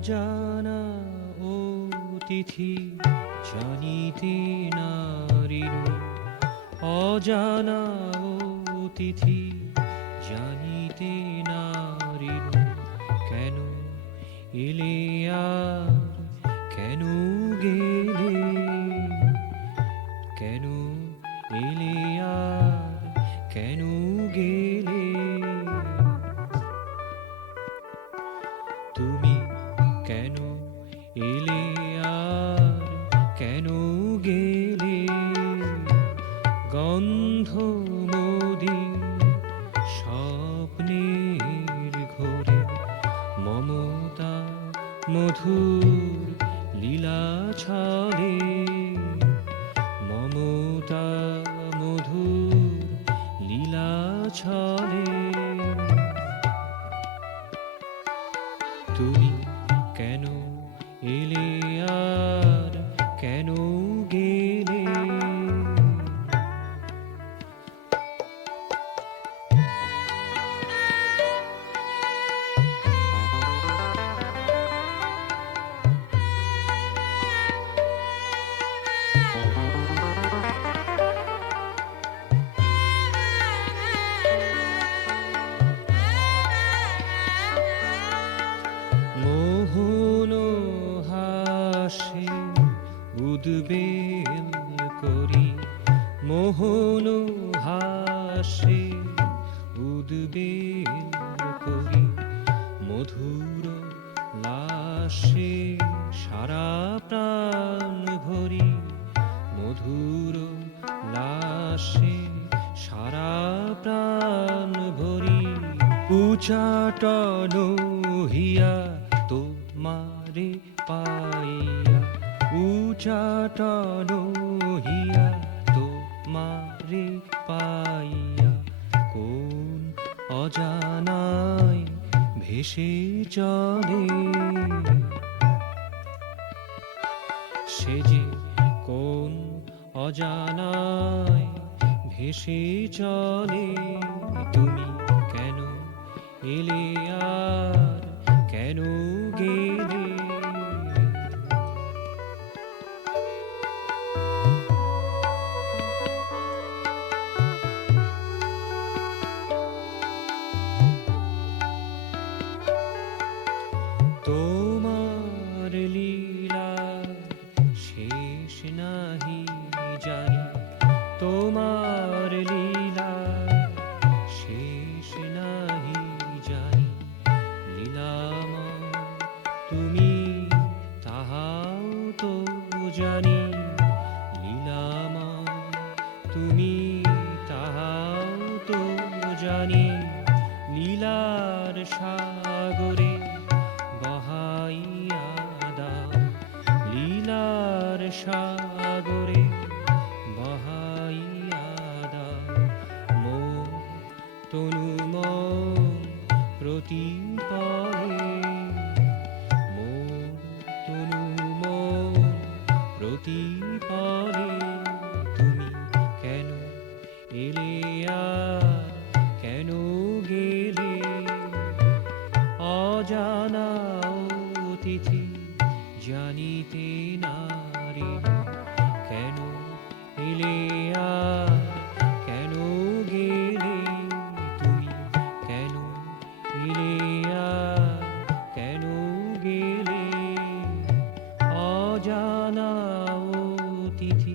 অজানা অতিথি জানিতে নারিনু, অজানা অতিথি জানিতে নারিনু। কেন এলে আর কেন গেলে, কেন এলে আর কেন গেলে। তুমি কেন এলে আর কেন গেলে, গন্ধ মদির স্বপ্নের ঘোরে, মমতা মধুর লীলা ছলে, মমতা মধুর লীলা ছলে। তুমি কেন এলে আর কেন গেলে। মোহন হাসে উদ্বেল করি, মোহন হাসে উদ্বেল করি, মধুর লাসে সারা প্রাণ ভরি, মধুর লাসে সারা প্রাণ ভরি। উচাটন হিয়া তোমারে পাইয়া, উচাটন হিয়া তোমারে পাইয়া, কোন অজানায় ভেসে চলে, সে যে কোন অজানায় ভেসে চলে। তুমি কেন এলে আর কেন গেলে। তোমার লীলা শেষ নাহি জানি, তোমার লীলা শেষ নাহি জানি। লীলাময় তুমি তাহাও তো জানি, লীলাময় তুমি তাহাও তো জানি। লীলার সাগরে বহাইয়া দাও, লীলার সাগরে বহাইয়া দাও। মন তনু মন প্রতিপলে, মন তনু মন প্রতিপলে। তুমি কেন এলে আর কেন গেলে, অজানা অতিথি জানিতে নারিনু। কেন এলে আর কেন গেলে, তুমি কেন এলে আর কেন গেলে, অজানা অতিথি।